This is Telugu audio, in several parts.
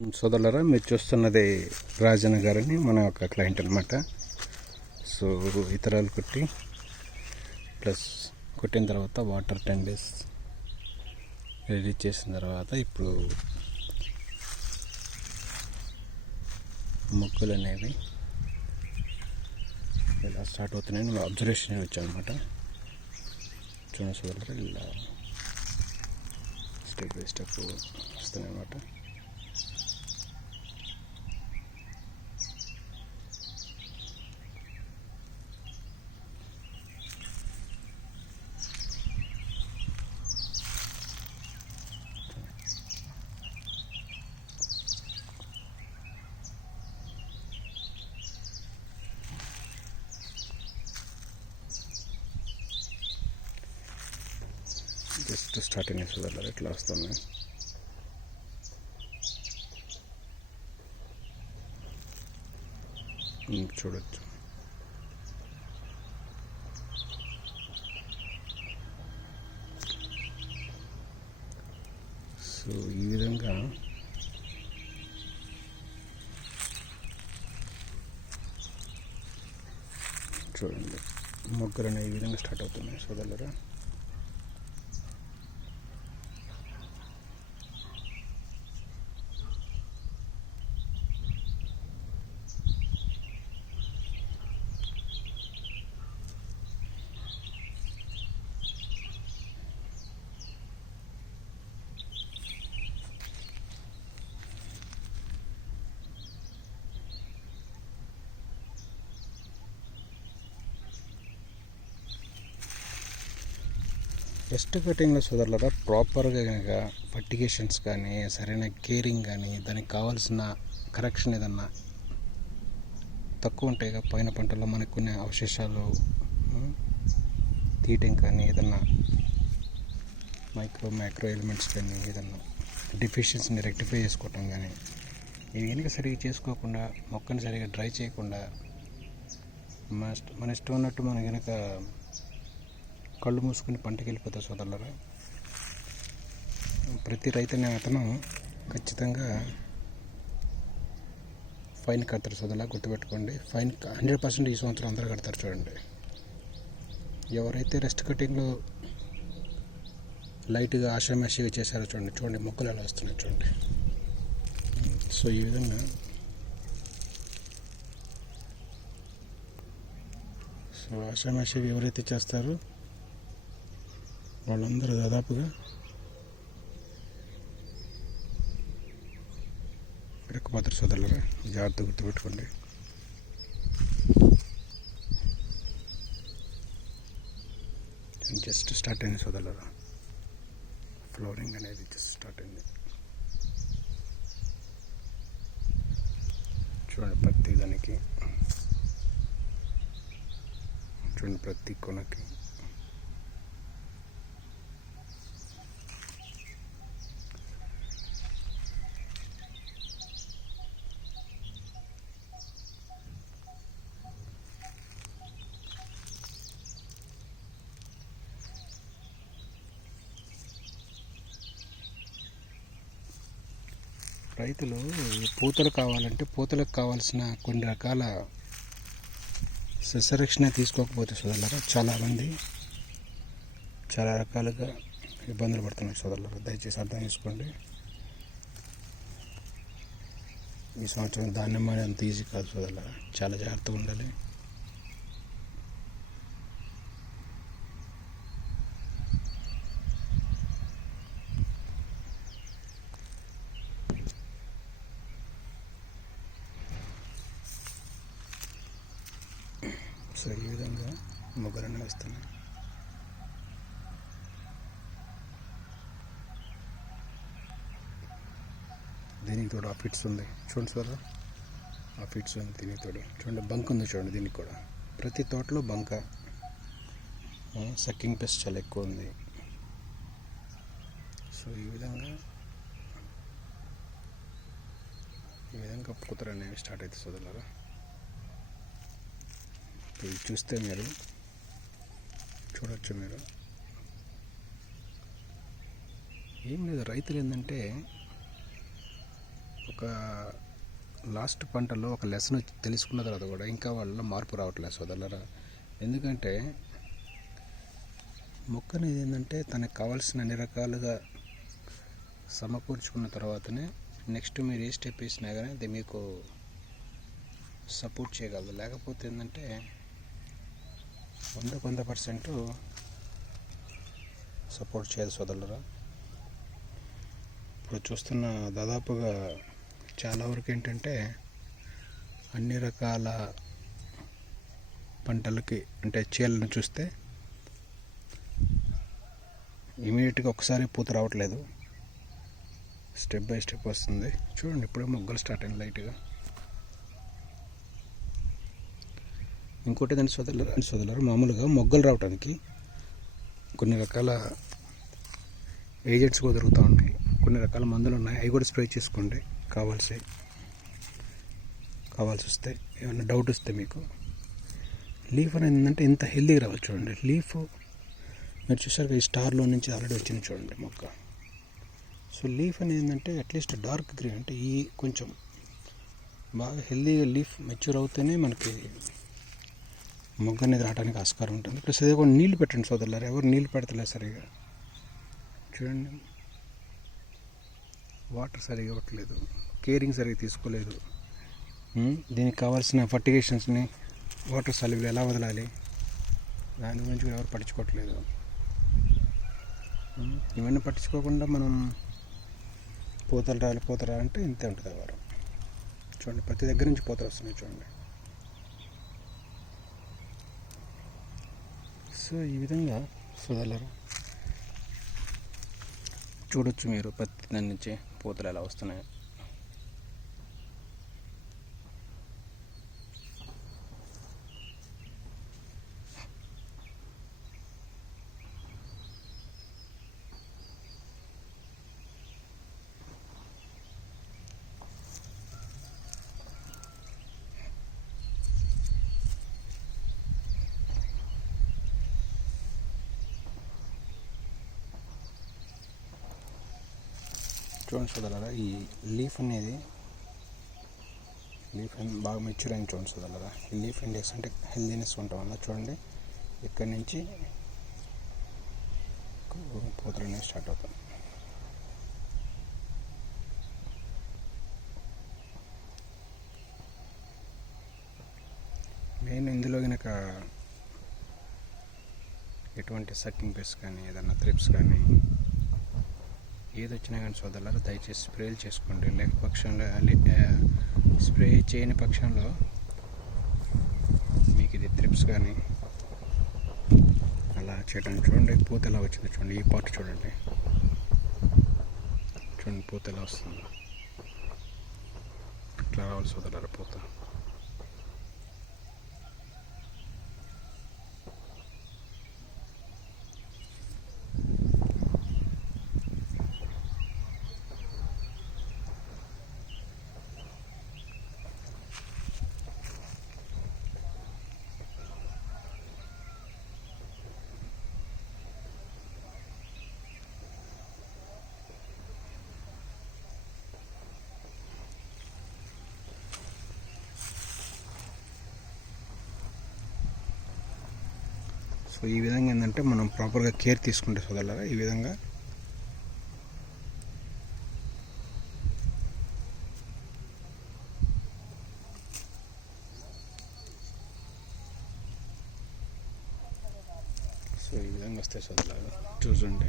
సోదరులరా మీరు చూస్తున్నది రాజన్న గారని మన యొక్క క్లయింట్ అనమాట సో ఇతరాలు కొట్టి ప్లస్ కొట్టిన తర్వాత వాటర్ టెన్ డేస్ రెడీ చేసిన తర్వాత ఇప్పుడు మొక్కలు అనేవి ఇలా స్టార్ట్ అవుతున్నాయని మేము అబ్జర్వేషన్ వచ్చామన్నమాట చూడండి సోదరులరా ఇలా స్టెప్ బై స్టెప్ వస్తున్నాయి అన్నమాట. స్టార్టింగ్ సోదరులరా ఎట్లా వస్తుంది? చూడొచ్చు. సో ఈ విధంగా చూడండి. మొగ్గలు అనేవి ఈ విధంగా స్టార్ట్ అవుతున్నాయి సోదరులరా. బెస్ట్ కటింగ్లో సోదరులరా ప్రాపర్గా కనుక పర్టికేషన్స్ కానీ సరైన కేరింగ్ కానీ దానికి కావాల్సిన కరెక్షన్ ఏదన్నా తక్కువ ఉంటాయి కదా పైన పంటల్లో మనకు కొన్ని అవశేషాలు తీయటం కానీ ఏదన్నా మైక్రో మైక్రో ఎలిమెంట్స్ కానీ ఏదన్నా డిఫిషియన్సీని రెక్టిఫై చేసుకోవటం కానీ ఇవి కనుక సరిగ్గా చేసుకోకుండా మొక్కని సరిగ్గా డ్రై చేయకుండా మన మన ఇష్టం ఉన్నట్టు మనం కనుక కళ్ళు మూసుకుని పంటకి వెళ్ళిపోతారు సోదరులరా. ప్రతి రైతు అతను ఖచ్చితంగా ఫైన్ కడతారు సోదరులా గుర్తుపెట్టుకోండి. ఫైన్ హండ్రెడ్ పర్సెంట్ ఈ సంవత్సరం అందరూ కడతారు చూడండి. ఎవరైతే రెస్ట్ కటింగ్లో లైట్గా ఆషామాషిగా చేశారో చూడండి చూడండి మొక్కలు ఎలా వస్తున్నాయి చూడండి. సో ఈ విధంగా సో ఆషామాషిగా ఎవరైతే చేస్తారో వాళ్ళందరూ దాదాపుగా రెక్కపాత్ర సోదరులుగా జాగ్రత్త గుర్తుపెట్టుకోండి. జస్ట్ స్టార్ట్ అయింది సోదరులరా. ఫ్లోరింగ్ అనేది జస్ట్ స్టార్ట్ అయింది. చూడండి ప్రతి దానికి. చూడండి ప్రతి కొనకి. రైతులు పూతలు కావాలంటే పూతలకు కావాల్సిన కొన్ని రకాల సస్యరక్షణ తీసుకోకపోతే సోదరులరా చాలామంది చాలా రకాలుగా ఇబ్బందులు పడుతున్నారు సోదరులరా. దయచేసి అర్థం చేసుకోండి. ఈ సంవత్సరం ధాన్యం అనేది అంత ఈజీ కాదు సోదరులరా. చాలా జాగ్రత్తగా ఉండాలి. సో ఈ విధంగా మొగ్గలన్నీ వేస్తున్నాను దీనికి తోడు ఆ ఫిట్స్ ఉంది. చూడండి సార్. ఆ ఫిట్స్ ఉంది దీనికి తోడు చూడండి బంక్ ఉంది చూడండి దీనికి కూడా. ప్రతి తోటలో బంక. సక్కింగ్ పెస్ట్ చాలా ఎక్కువ ఉంది. సో ఈ విధంగా ఈ విధంగా కుతరనేవి స్టార్ట్ అవుతుంది సోదరులారా. ఇది చూస్తే మీరు చూడొచ్చు మీరు. ఏం లేదు రైతులు ఏంటంటే ఒక లాస్ట్ పంటలో ఒక లెసన్ తెలుసుకున్న తర్వాత కూడా ఇంకా వాళ్ళలో మార్పు రావట్లేదు సోదరులరా. ఎందుకంటే మొక్క అనేది ఏంటంటే తనకు కావాల్సిన అన్ని రకాలుగా సమకూర్చుకున్న తర్వాతనే నెక్స్ట్ మీరు ఏ స్టెప్ వేసినా కానీ అది మీకు సపోర్ట్ చేయగలదు. లేకపోతే ఏంటంటే వంద వంద పర్సెంట్ సపోర్ట్ చేయదు సోదరులరా. ఇప్పుడు చూస్తున్న దాదాపుగా చాలా వరకు ఏంటంటే అన్ని రకాల పంటలకి అంటే చీలను చూస్తే ఇమీడియట్గా ఒకసారి పూత రావట్లేదు. స్టెప్ బై స్టెప్ వస్తుంది. చూడండి ఇప్పుడే మొగ్గలు స్టార్ట్ అయింది లైట్గా ఇంకోటి దాని సోదరులు సోదరులు మామూలుగా మొగ్గలు రావడానికి కొన్ని రకాల ఏజెంట్స్ కూడా దొరుకుతూ ఉన్నాయి. కొన్ని రకాల మందులు ఉన్నాయి. అవి కూడా స్ప్రే చేసుకోండి. కావాల్సి. కావాల్సి వస్తే ఏమైనా డౌట్ వస్తే మీకు. లీఫ్ అనేది ఏంటంటే ఇంత హెల్దీగా రావాలి చూడండి. లీఫ్ మీరు చూసారు ఈ స్టార్లో నుంచి ఆల్రెడీ వచ్చింది చూడండి మొక్క. సో లీఫ్ అనేది ఏంటంటే అట్లీస్ట్ డార్క్ గ్రీన్ అంటే ఈ కొంచెం బాగా హెల్దీగా లీఫ్ మెచ్యూర్ అవుతేనే మనకి మొగ్గ అనేది రావడానికి ఆస్కారం ఉంటుంది. ప్లస్ అదే కూడా నీళ్ళు పెట్టండి సోదరులారు. ఎవరు నీళ్ళు పెడతలేదు సరిగా. చూడండి. వాటర్ సరిగా ఇవ్వట్లేదు. కేరింగ్ సరిగా తీసుకోలేదు. దీనికి కావాల్సిన ఫర్టిగేషన్స్ని వాటర్ సలివిలు ఎలా వదలాలి? దాని గురించి కూడా ఎవరు పట్టించుకోవట్లేదు. ఇవన్నీ పట్టించుకోకుండా మనం పూతలు రాలి పూతలు రాలంటే ఇంతే ఉంటుంది వారు చూడండి ప్రతి దగ్గర నుంచి పూతలు వస్తున్నాయి చూడండి. సో ఈ విధంగా సోదరులారా చూడొచ్చు మీరు ప్రతి దాని నుంచి పూతలు ఎలా వస్తున్నాయో. చూడండి చూడాలరా ఈ లీఫ్ అనేది లీఫ్ బాగా మెచ్యూర్ అయింది చూడండి చూడాలరా ఈ లీఫ్ ఇండెక్స్ అంటే హెల్దీనెస్ ఉండటం చూడండి ఇక్కడి నుంచి పూతలు అనేవి స్టార్ట్ అవుతాం మెయిన్ ఇందులో కనుక ఎటువంటి సక్కింగ్ పెస్ కానీ ఏదన్నా త్రిప్స్ కానీ ఏది వచ్చినా కానీ సోదరులారా దయచేసి స్ప్రేలు చేసుకోండి. లేక పక్షంలో స్ప్రే చేయని పక్షంలో మీకు ఇది త్రిప్స్ కానీ అలా చేయడం చూడండి. పూత ఎలా వచ్చింది చూడండి. ఈ పార్ట్ చూడండి. చూడండి పూత ఎలా వస్తుంది. ఇట్లా రావాలి సోదరులారా పూత. సో ఈ విధంగా ఏంటంటే మనం ప్రాపర్గా కేర్ తీసుకుంటే సోదరులారా ఈ విధంగా సో ఈ విధంగా వస్తాయి సోదరులారా. చూడండి.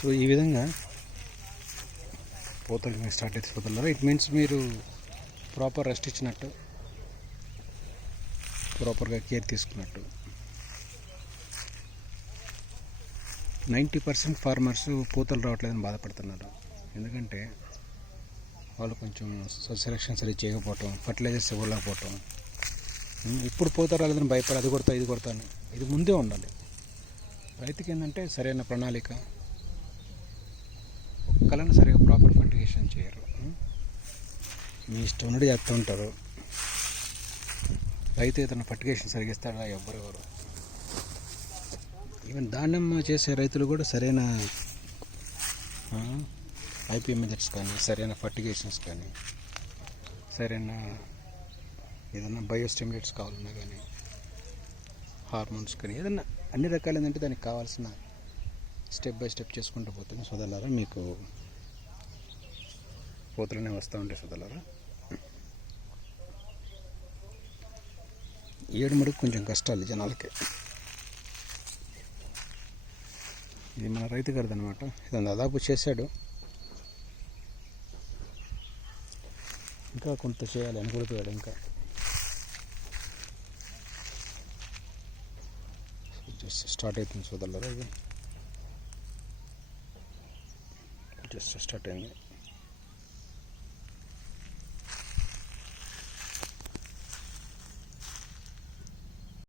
సో ఈ విధంగా పోతలు మీరు స్టార్ట్ అయితే ఇట్ మీన్స్ మీరు ప్రాపర్ రెస్ట్ ఇచ్చినట్టు ప్రాపర్గా కేర్ తీసుకున్నట్టు. నైంటీ పర్సెంట్ ఫార్మర్స్ పూతలు రావట్లేదని బాధపడుతున్నారు. ఎందుకంటే వాళ్ళు కొంచెం సెలక్షన్ సరి చేయకపోవటం ఫర్టిలైజర్స్ ఇవ్వలేకపోవటం. ఇప్పుడు పూత రాలేదని భయపడి అది కొడతా ఇది కొడతాను ఇది ముందే ఉండాలి. రైతుకి ఏంటంటే సరైన ప్రణాళిక మొక్కలను సరిగా ప్రాపర్ ఫర్టిగేషన్ చేయరు. మీ ఇష్టం ఉన్నట్టు చేస్తూ ఉంటారు. రైతు ఏదైనా ఫర్టిగేషన్ సరిగా ఇస్తాడా? ఎవరెవరు ఈవెన్ దానిమ్మ చేసే రైతులు కూడా సరైన ఐపీ మెథడ్స్ కానీ సరైన ఫర్టిగేషన్స్ కానీ సరైన ఏదైనా బయోస్టిమ్యులేట్స్ కావాలన్నా కానీ హార్మోన్స్ కానీ ఏదైనా అన్ని రకాలు ఏంటంటే దానికి కావాల్సిన స్టెప్ బై స్టెప్ చేసుకుంటూ పోతే సోదరులారా మీకు కోతులనే వస్తూ ఉంటాయి సదలరా ఏడు మడుగు కొంచెం కష్టాలు జనాలకి. ఇది మన రైతు గారిది అనమాట ఇదని దాదాపు చేశాడు. ఇంకా కొంత చేయాలి అనుకుంటున్నాడు ఇంకా. జస్ట్ స్టార్ట్ అవుతుంది సోదరులారా ఇది. జస్ట్ స్టార్ట్ అయింది.